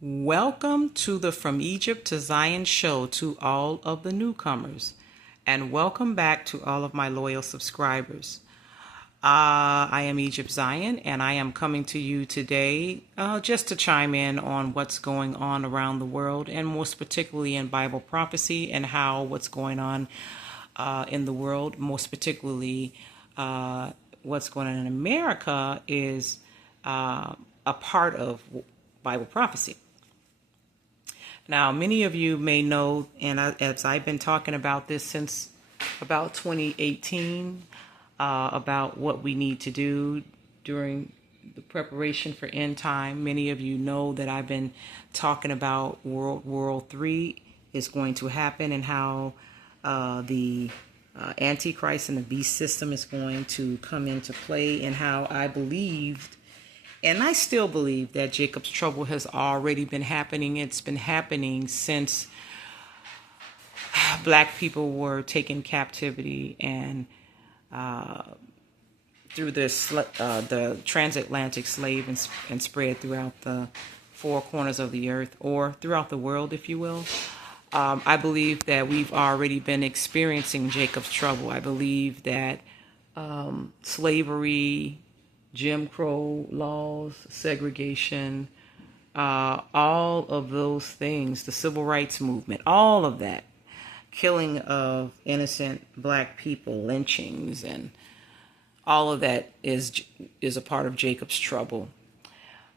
Welcome to the From Egypt to Zion show to all of the newcomers, and welcome back to all of my loyal subscribers. I am Egypt Zion, and I am coming to you today just to chime in on what's going on around the world, and most particularly in Bible prophecy and how what's going on in the world, most particularly what's going on in America, is a part of Bible prophecy. Now, many of you may know, and as I've been talking about this since about 2018, about what we need to do during the preparation for end time. Many of you know that I've been talking about World War III is going to happen and how the Antichrist and the beast system is going to come into play, and how I believed, and I still believe, that Jacob's trouble has already been happening. It's been happening since black people were taken captivity and through the transatlantic slave and spread throughout the four corners of the earth, or throughout the world, if you will. I believe that we've already been experiencing Jacob's trouble. I believe that slavery, Jim Crow laws, segregation, all of those things, the civil rights movement, all of that, killing of innocent black people, lynchings, and all of that is a part of Jacob's trouble.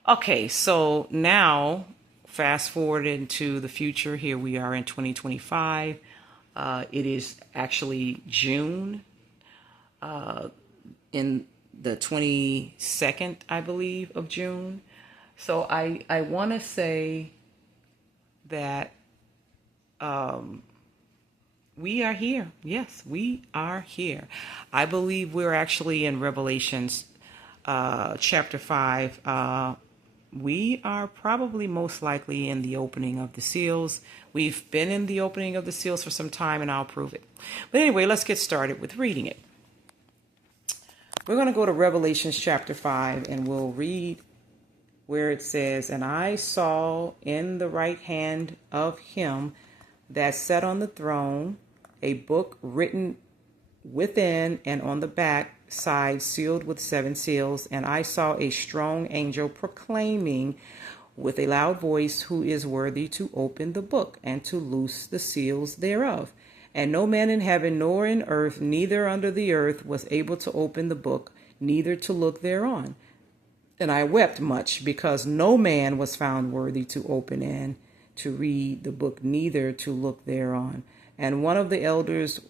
Okay, so now fast forward into the future. Here we are in 2025. It is actually June, in the 22nd, I believe, of June. So I want to say that we are here. Yes, we are here. I believe we're actually in Revelations chapter 5. We are probably most likely in the opening of the seals. We've been in the opening of the seals for some time, and I'll prove it. But anyway, let's get started with reading it. We're going to go to Revelations chapter 5, and we'll read where it says, "And I saw in the right hand of him that sat on the throne a book written within and on the back side, sealed with 7 seals. And I saw a strong angel proclaiming with a loud voice, Who is worthy to open the book and to loose the seals thereof? And no man in heaven, nor in earth, neither under the earth, was able to open the book, neither to look thereon. And I wept much, because no man was found worthy to open and to read the book, neither to look thereon. And one of the elders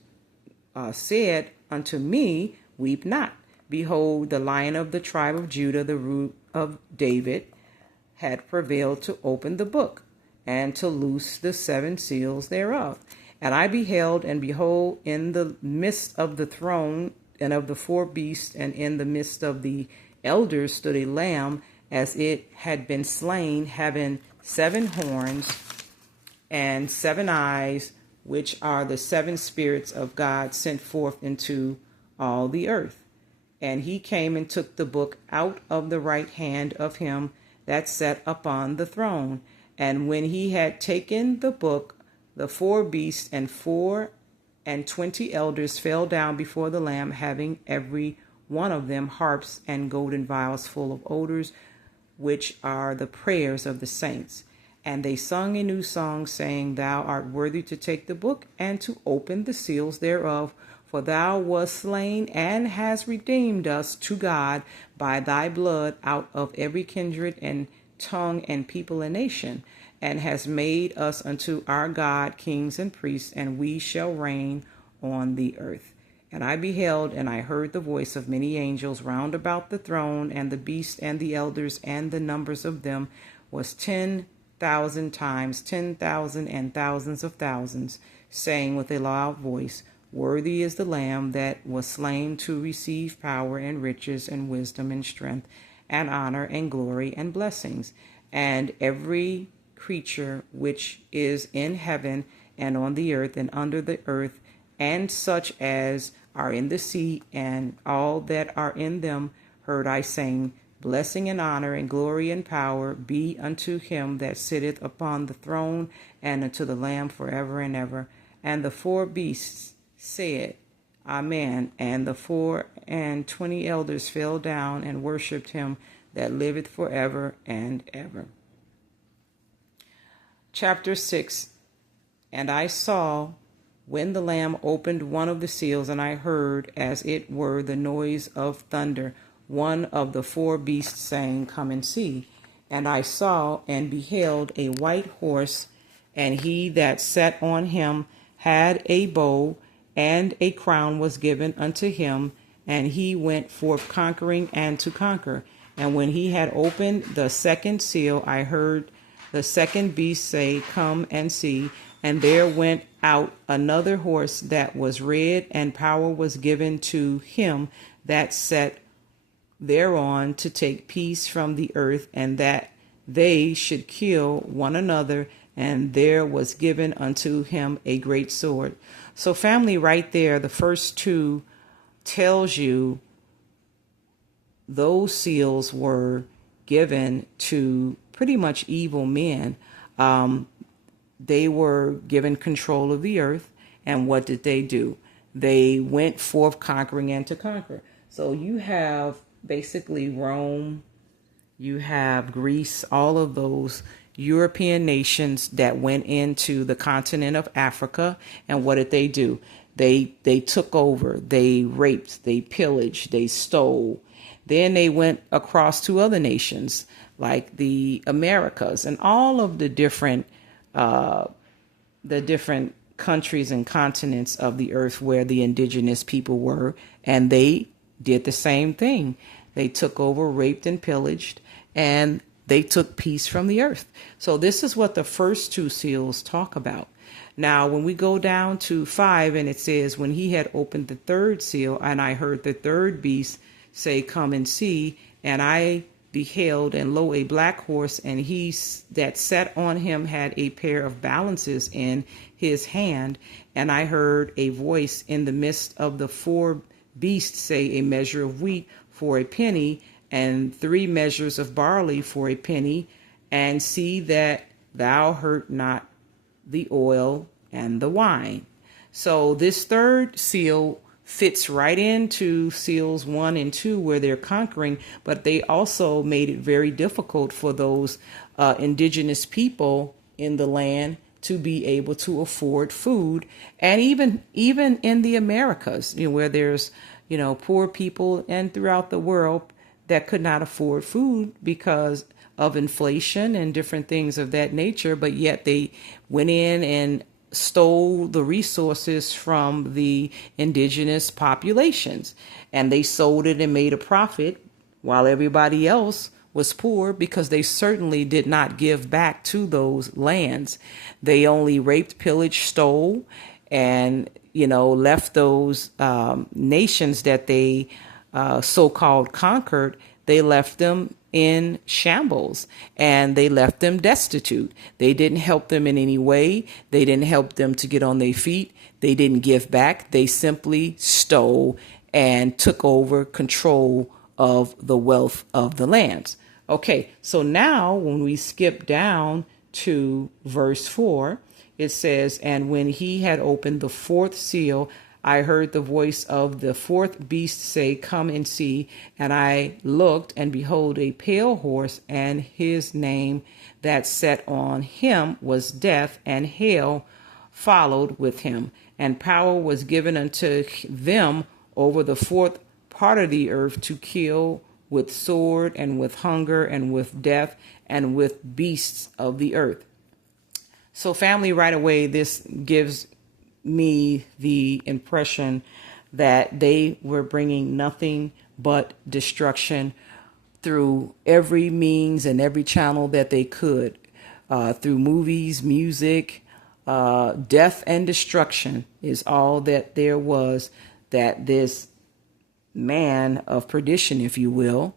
said unto me, Weep not. Behold, the Lion of the tribe of Judah, the root of David, had prevailed to open the book, and to loose the 7 seals thereof. And I beheld, and behold, in the midst of the throne and of the 4 beasts, and in the midst of the elders, stood a lamb, as it had been slain, having 7 horns and 7 eyes, which are the 7 spirits of God sent forth into all the earth. And he came and took the book out of the right hand of him that sat upon the throne. And when he had taken the book, the 4 beasts and 24 elders fell down before the Lamb, having every one of them harps and golden vials full of odors, which are the prayers of the saints. And they sung a new song, saying, Thou art worthy to take the book and to open the seals thereof, for thou wast slain and hast redeemed us to God by thy blood out of every kindred and tongue and people and nation, and hast made us unto our God kings and priests, and we shall reign on the earth. And I beheld, and I heard the voice of many angels round about the throne, and the beast and the elders, and the numbers of them was 10,000 times 10,000 and thousands of thousands, saying with a loud voice, Worthy is the Lamb that was slain to receive power and riches and wisdom and strength and honor and glory and blessings. And every creature which is in heaven and on the earth and under the earth, and such as are in the sea, and all that are in them, heard I saying, Blessing and honor and glory and power be unto him that sitteth upon the throne and unto the Lamb forever and ever. And the four beasts said, Amen. And the 24 elders fell down and worshipped him that liveth forever and ever. Chapter 6. And I saw when the Lamb opened one of the seals, and I heard, as it were, the noise of thunder. One of the four beasts saying, Come and see. And I saw and beheld a white horse, and he that sat on him had a bow, and a crown was given unto him, and he went forth conquering and to conquer. And when he had opened the second seal, I heard the second beast say, Come and see. And there went out another horse that was red, and power was given to him that sat thereon to take peace from the earth, and that they should kill one another. And there was given unto him a great sword. So family, right there, the first two tells you those seals were given to pretty much evil men. They were given control of the earth. And what did they do? They went forth conquering and to conquer. So you have basically Rome, you have Greece, all of those European nations that went into the continent of Africa. And what did they do? They took over, they raped, they pillaged, they stole. Then they went across to other nations like the Americas and all of the different countries and continents of the earth where the indigenous people were, and they did the same thing. They took over, raped, and pillaged, and they took peace from the earth. So this is what the first two seals talk about. Now, when we go down to 5, and it says, when he had opened the third seal, and I heard the third beast say, Come and see. And I beheld, and lo, a black horse, and he that sat on him had a pair of balances in his hand. And I heard a voice in the midst of the four beasts say, A measure of wheat for a penny, and 3 measures of barley for a penny, and see that thou hurt not the oil and the wine. So this third seal fits right into seals 1 and 2 where they're conquering, but they also made it very difficult for those indigenous people in the land to be able to afford food. And even in the Americas, where there's, poor people and throughout the world that could not afford food because of inflation and different things of that nature, but yet they went in and stole the resources from the indigenous populations, and they sold it and made a profit while everybody else was poor, because they certainly did not give back to those lands. They only raped, pillaged, stole, and left those nations that they so-called conquered. They left them in shambles, and they left them destitute. They didn't help them in any way. They didn't help them to get on their feet. They didn't give back. They simply stole and took over control of the wealth of the lands. Okay, so now when we skip down to verse 4, it says, And when he had opened the fourth seal, I heard the voice of the fourth beast say, Come and see. And I looked, and behold, a pale horse, and his name that sat on him was Death, and hell followed with him. And power was given unto them over the fourth part of the earth to kill with sword, and with hunger, and with death, and with beasts of the earth. So family, right away, this gives me the impression that they were bringing nothing but destruction through every means and every channel that they could, through movies, music. Death and destruction is all that there was, that this man of perdition, if you will,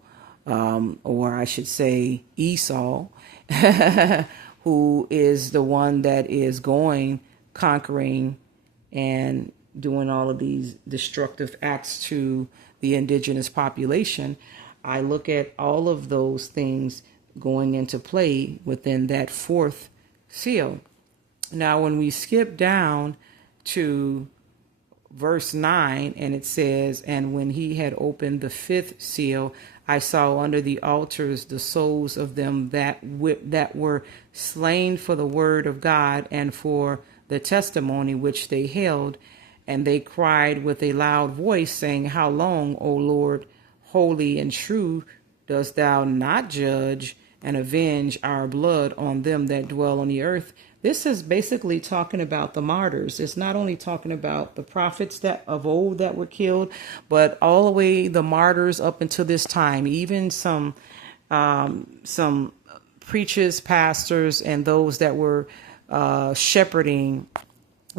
or I should say Esau, who is the one that is going, conquering, and doing all of these destructive acts to the indigenous population. I look at all of those things going into play within that fourth seal. Now, when we skip down to verse 9, and it says, and when he had opened the fifth seal, I saw under the altars the souls of them that were slain for the word of God and for the testimony which they held. And they cried with a loud voice, saying, How long, O Lord, holy and true, dost thou not judge and avenge our blood on them that dwell on the earth? This is basically talking about the martyrs. It's not only talking about the prophets that of old that were killed, but all the way the martyrs up until this time. Even some preachers, pastors, and those that were shepherding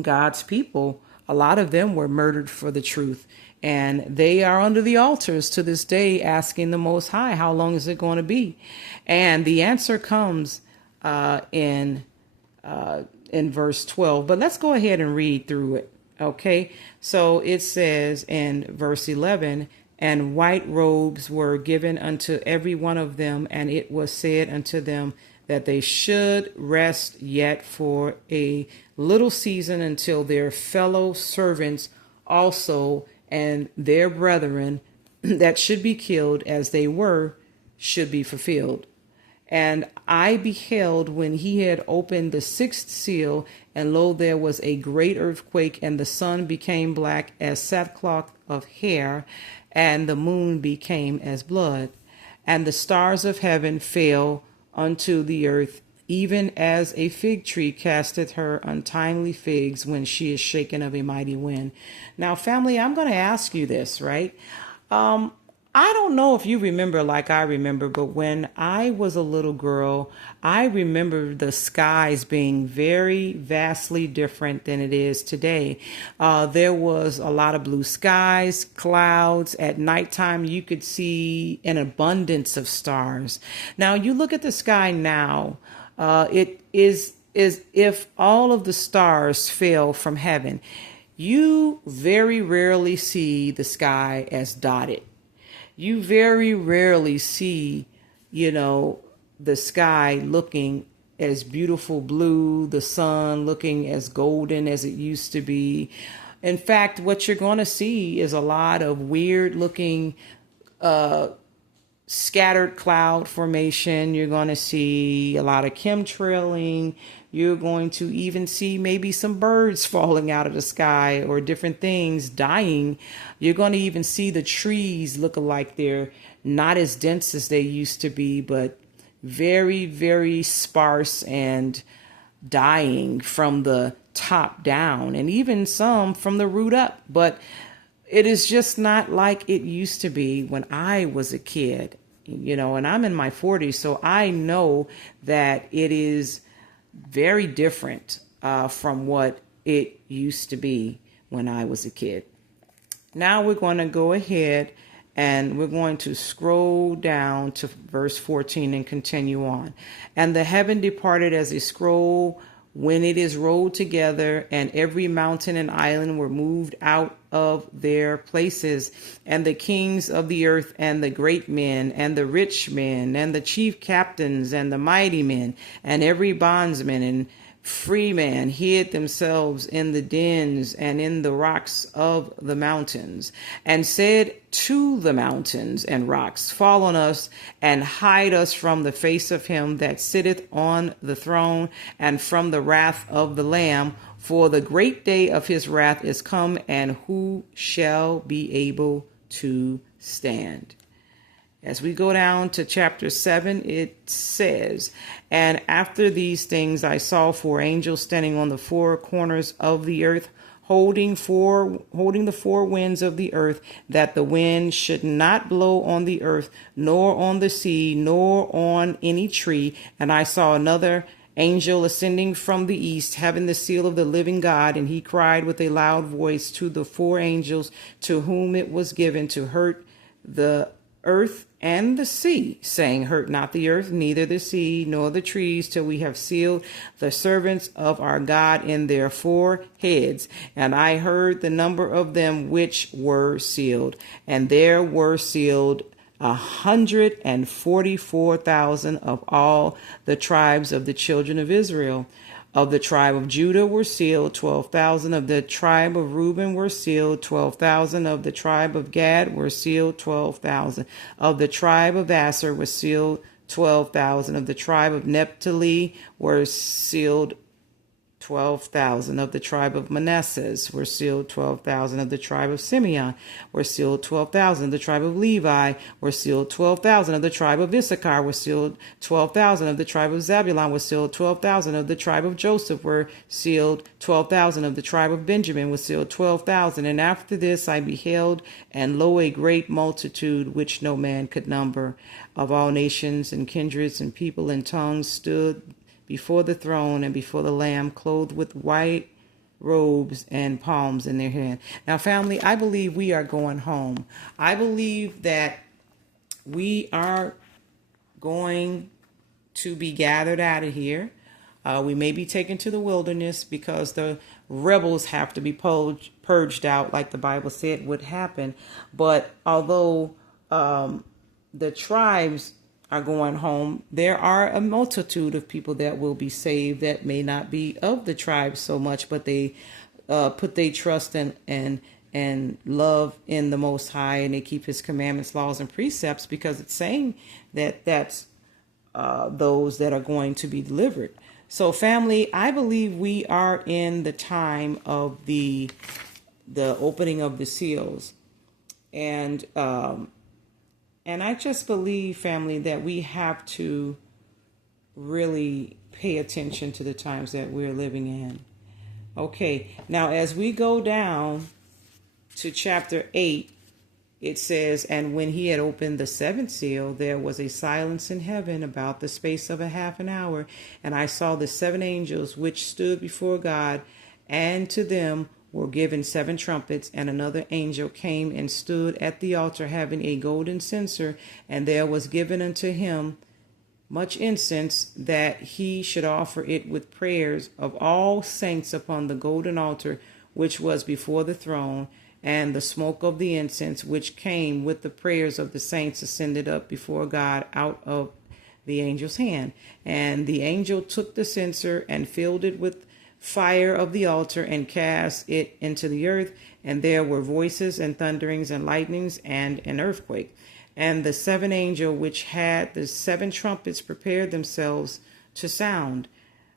God's people. A lot of them were murdered for the truth. And they are under the altars to this day asking the Most High, how long is it going to be? And the answer comes in verse 12. But let's go ahead and read through it. Okay, so it says in verse 11, and white robes were given unto every one of them, and it was said unto them that they should rest yet for a little season until their fellow servants also and their brethren that should be killed as they were should be fulfilled. And I beheld when he had opened the sixth seal, and lo, there was a great earthquake, and the sun became black as sackcloth of hair, and the moon became as blood, and the stars of heaven fell unto the earth, even as a fig tree casteth her untimely figs when she is shaken of a mighty wind. Now, family, I'm going to ask you this, right? I don't know if you remember like I remember, but when I was a little girl, I remember the skies being very vastly different than it is today. There was a lot of blue skies, clouds. At nighttime, you could see an abundance of stars. Now, you look at the sky now, it is as if all of the stars fell from heaven. You very rarely see the sky as dotted. You very rarely see, the sky looking as beautiful blue, the sun looking as golden as it used to be. In fact, what you're going to see is a lot of weird looking scattered cloud formation. You're going to see a lot of chemtrailing. You're going to even see maybe some birds falling out of the sky or different things dying. You're going to even see the trees look like they're not as dense as they used to be, but very, very sparse and dying from the top down, and even some from the root up. But it is just not like it used to be when I was a kid, and I'm in my 40s, so I know that it is very different from what it used to be when I was a kid. Now we're going to go ahead and we're going to scroll down to verse 14 and continue on. And the heaven departed as a scroll when it is rolled together, and every mountain and island were moved out of their places, and the kings of the earth, and the great men, and the rich men, and the chief captains, and the mighty men, and every bondsman and free man hid themselves in the dens and in the rocks of the mountains, and said to the mountains and rocks, Fall on us, and hide us from the face of him that sitteth on the throne, and from the wrath of the Lamb. For the great day of his wrath is come, and who shall be able to stand? As we go down to chapter 7, it says, And after these things I saw 4 angels standing on the 4 corners of the earth, holding the 4 winds of the earth, that the wind should not blow on the earth, nor on the sea, nor on any tree. And I saw another angel ascending from the east, having the seal of the living God, and he cried with a loud voice to the 4 angels to whom it was given to hurt the earth and the sea, saying, Hurt not the earth, neither the sea, nor the trees, till we have sealed the servants of our God in their foreheads. And I heard the number of them which were sealed, and there were sealed 144,000 of all the tribes of the children of Israel. Of the tribe of Judah were sealed 12,000. Of the tribe of Reuben were sealed 12,000. Of the tribe of Gad were sealed 12,000. Of the tribe of Asher were sealed 12,000. Of the tribe of Naphtali were sealed 12,000. Of the tribe of Manasseh were sealed 12,000. Of the tribe of Simeon were sealed 12,000. Of the tribe of Levi were sealed 12,000. Of the tribe of Issachar were sealed 12,000. Of the tribe of Zebulun were sealed 12,000. Of the tribe of Joseph were sealed 12,000. Of the tribe of Benjamin was sealed 12,000. And after this I beheld, and lo, a great multitude which no man could number, of all nations and kindreds and people and tongues, stood before the throne and before the Lamb, clothed with white robes and palms in their hand. Now, family, I believe we are going home. I believe that we are going to be gathered out of here. We may be taken to the wilderness because the rebels have to be purged out, like the Bible said would happen. But although the tribes are going home, there are a multitude of people that will be saved that may not be of the tribe so much, but they put their trust and love in the Most High, and they keep His commandments, laws, and precepts, because it's saying that that's those that are going to be delivered. So, family, I believe we are in the time of the opening of the seals, and I just believe, family, that we have to really pay attention to the times that we're living in. Okay, now as we go down to chapter 8, it says, and when he had opened the seventh seal, there was a silence in heaven about the space of a half an hour. And I saw the seven angels which stood before God, and to them were given seven trumpets, and another angel came and stood at the altar, having a golden censer, and there was given unto him much incense, that he should offer it with prayers of all saints upon the golden altar which was before the throne. And the smoke of the incense which came with the prayers of the saints ascended up before God out of the angel's hand. And the angel took the censer and filled it with fire of the altar, and cast it into the earth. And there were voices and thunderings and lightnings and an earthquake. And the seven angels which had the seven trumpets prepared themselves to sound.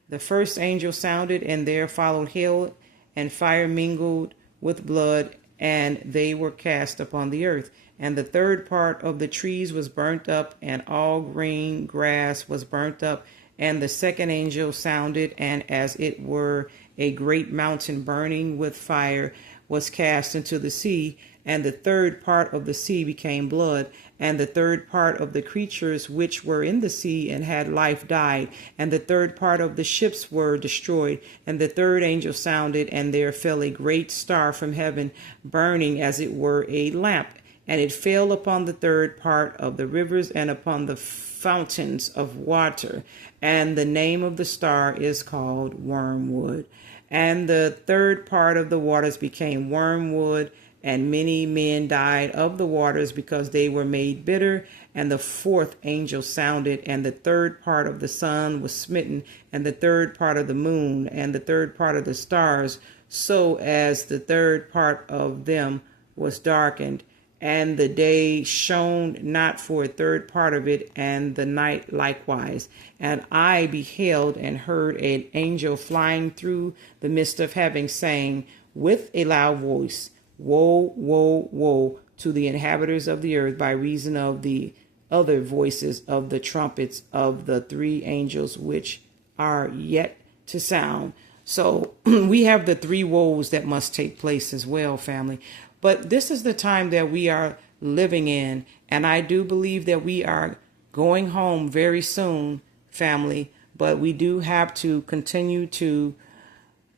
The first angel sounded, and there followed hail and fire mingled with blood, and they were cast upon the earth. And the third part of the trees was burnt up, and all green grass was burnt up. And the second angel sounded, and as it were a great mountain burning with fire was cast into the sea. And the third part of the sea became blood. And the third part of the creatures which were in the sea and had life died. And the third part of the ships were destroyed. And the third angel sounded, and there fell a great star from heaven, burning as it were a lamp. And it fell upon the third part of the rivers and upon the fountains of water. And the name of the star is called Wormwood. And the third part of the waters became wormwood, and many men died of the waters because they were made bitter. And the fourth angel sounded, and the third part of the sun was smitten, and the third part of the moon, and the third part of the stars, so as the third part of them was darkened. And the day shone not for a third part of it, and the night likewise. And I beheld and heard an angel flying through the midst of heaven, saying with a loud voice, Woe, woe, woe to the inhabitants of the earth, by reason of the other voices of the trumpets of the three angels which are yet to sound. So we have the three woes that must take place as well, family. But this is the time that we are living in, and I do believe that we are going home very soon, family. But we do have to continue to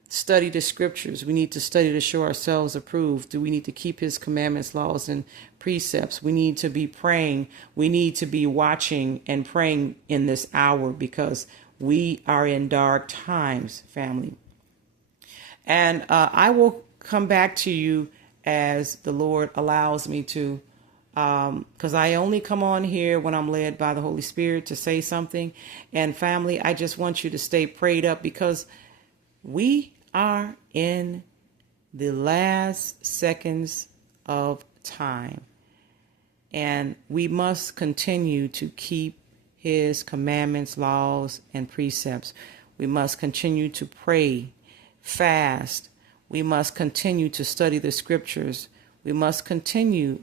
study the scriptures. We need to study to show ourselves approved. We need to keep His commandments, laws, and precepts. We need to be praying. We need to be watching and praying in this hour, because we are in dark times, family. And I will come back to you as the Lord allows me to because I only come on here when I'm led by the Holy Spirit to say something. And family, I just want you to stay prayed up, because we are in the last seconds of time, and we must continue to keep his commandments, laws, and precepts. We must continue to pray, fast. We must continue to study the scriptures. We must continue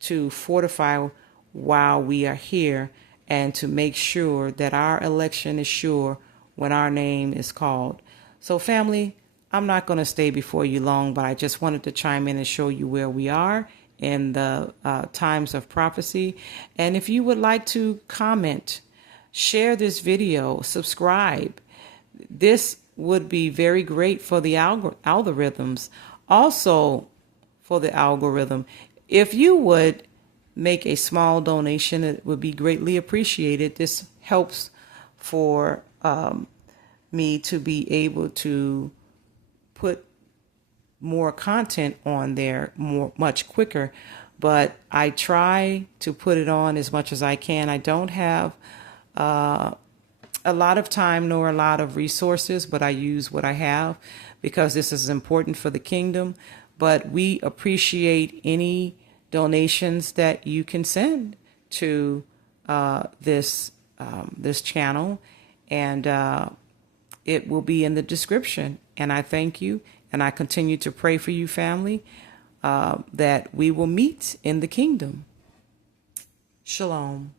to fortify while we are here, and to make sure that our election is sure when our name is called. So family, I'm not going to stay before you long, but I just wanted to chime in and show you where we are in the times of prophecy. And if you would like to comment, share this video, subscribe, this would be very great for the algorithms. Also, for the algorithm, if you would make a small donation, it would be greatly appreciated. This helps for me to be able to put more content on there much quicker, but I try to put it on as much as I can. I don't have a lot of time nor a lot of resources, but I use what I have because this is important for the kingdom. But we appreciate any donations that you can send to this channel, and it will be in the description. And I thank you, and I continue to pray for you, family, that we will meet in the kingdom. Shalom.